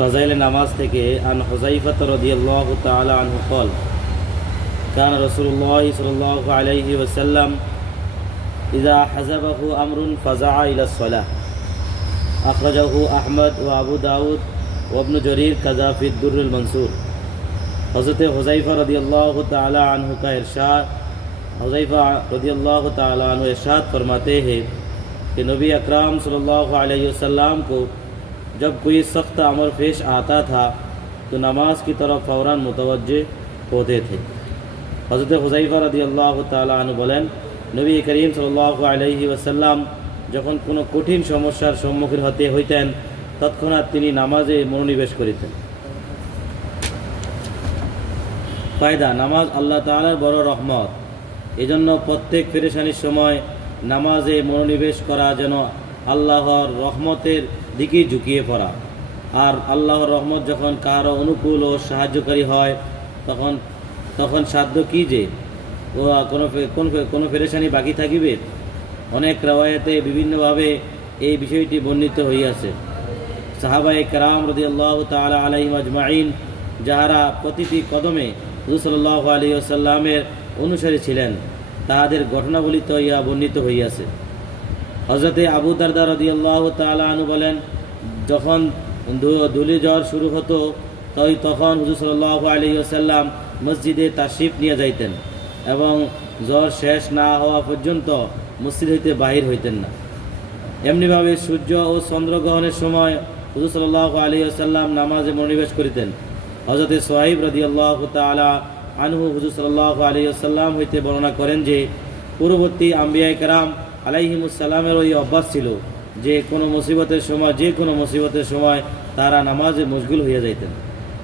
ফজাইল নামাজ থেকে আন হুযাইফা রাদিয়াল্লাহু তাআলা আনহু قال كان رسول الله صلى الله عليه وسلم إذا حزبه أمر فزع إلى الصلاة أخرجه أحمد وأبو داود وابن جرير كذا في الدر المنصور। हज़रत हुज़ैफ़ा रदियल्लाहु ताला अन्हु का इरशाद, हुज़ैफ़ा रदियल्लाहु ताला अन्हु इरशाद फरमाते हैं कि नबी अकरम सल्लल्लाहु अलैहि वसल्लम को जब कोई सख्त अमर पेश आता था तो नमाज की तरफ फ़ौरन मुतवज्जे होते थे। हज़रत हुज़ैफ़ा रदियल्लाहु ताला अन्हु बोलेन, नबी करीम सल्लल्लाहु अलैहि वसल्लम যখন কোনো কঠিন সমস্যার সম্মুখীন হতে হইতেন তৎক্ষণাৎ তিনি নামাজে মনোনিবেশ করিতেন। ফায়দা, নামাজ আল্লাহ তাআলার বড় রহমত। এজন্য প্রত্যেক পেরেশানির সময় নামাজে মনোনিবেশ করা যেন আল্লাহর রহমতের দিকে ঝুঁকিয়ে পড়া। আর আল্লাহর রহমত যখন কারো অনুকূল ও সাহায্যকারী হয় তখন সাধ্য কি যে কোনো পেরেশানি বাকি থাকিবে। অনেক রাওয়ায়াতে বিভিন্নভাবে এই বিষয়টি বর্ণিত হইয়াছে। সাহাবায়ে কেরাম রাদিয়াল্লাহু তাআলা আলাইহিম আজমাইন যাহারা প্রতিটি কদমে হুজুর সাল্লাল্লাহু আলাইহি ওয়াসাল্লামের অনুসারী ছিলেন তাহাদের ঘটনাবলী তো ইয়া বর্ণিত হইয়াছে। হযরতে আবু দারদা রাদিয়াল্লাহু তাআলা আনহু বলেন, যখন ধূলি জ্বর শুরু হতো তখন হুজুর সাল্লাল্লাহু আলাইহি ওয়াসাল্লাম মসজিদে তাশরিফ নিয়ে যাইতেন এবং জ্বর শেষ না হওয়া পর্যন্ত মসজিদ হইতে বাহির হইতেন না। এমনিভাবে সূর্য ও চন্দ্রগ্রহণের সময় হুজুর সাল্লাল্লাহু আলাইহি ওয়াসাল্লাম নামাজে মনোনিবেশ করিতেন। হযরত সুহাইব রাদিয়াল্লাহু তাআলা আনহু হুজুর সাল্লাল্লাহু আলাইহি ওয়াসাল্লাম হইতে বর্ণনা করেন যে পূর্ববর্তী আম্বিয়ায়ে কেরাম আলাইহিমুস সালামের ওই অভ্যাস ছিল যে যে কোনো মুসিবতের সময় তারা নামাজে মশগুল হইয়া যাইতেন।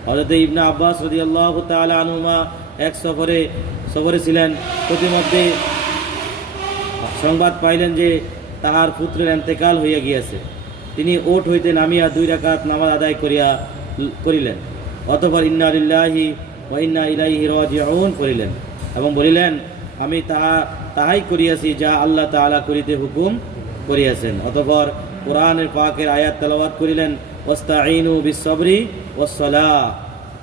হযরত ইবনে আব্বাস রাদিয়াল্লাহু তাআলা আনহুমা এক সফরে ছিলেন। প্রতিমধ্যে সংবাদ পাইলেন যে তাহার পুত্রের ইন্তেকাল হইয়া গিয়াছে। তিনি ওট হইতে নামিয়া 2 রাকাত নামাজ আদায় করিলেন। অতঃপর ইন্না লিল্লাহি ওয়া ইন্না ইলাইহি রাজিউন করিলেন এবং বলিলেন, আমি তাহাই করিয়াছি যা আল্লাহ তাআলা করিতে হুকুম করিয়াছেন। অতঃপর কোরআনের পাকের আয়াত তেলাওয়াত করিলেন, ওয়াস্তাঈনু বিস-সাবরি ওয়াস-সালাহ,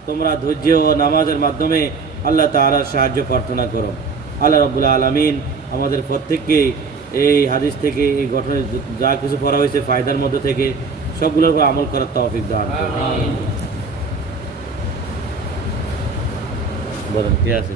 তোমরা ধৈর্য ও নামাজের মাধ্যমে আল্লাহ তাআলার সাহায্য প্রার্থনা করো। আল্লাহ রাব্বুল আলামিন আমাদের প্রত্যেককে এই হাদিস থেকে এই ঘটনা যা কিছু পড়া হয়েছে ফায়দার মধ্যে থেকে সবগুলোর উপর আমল করার তৌফিক দান করুন। বলেন কি আছে?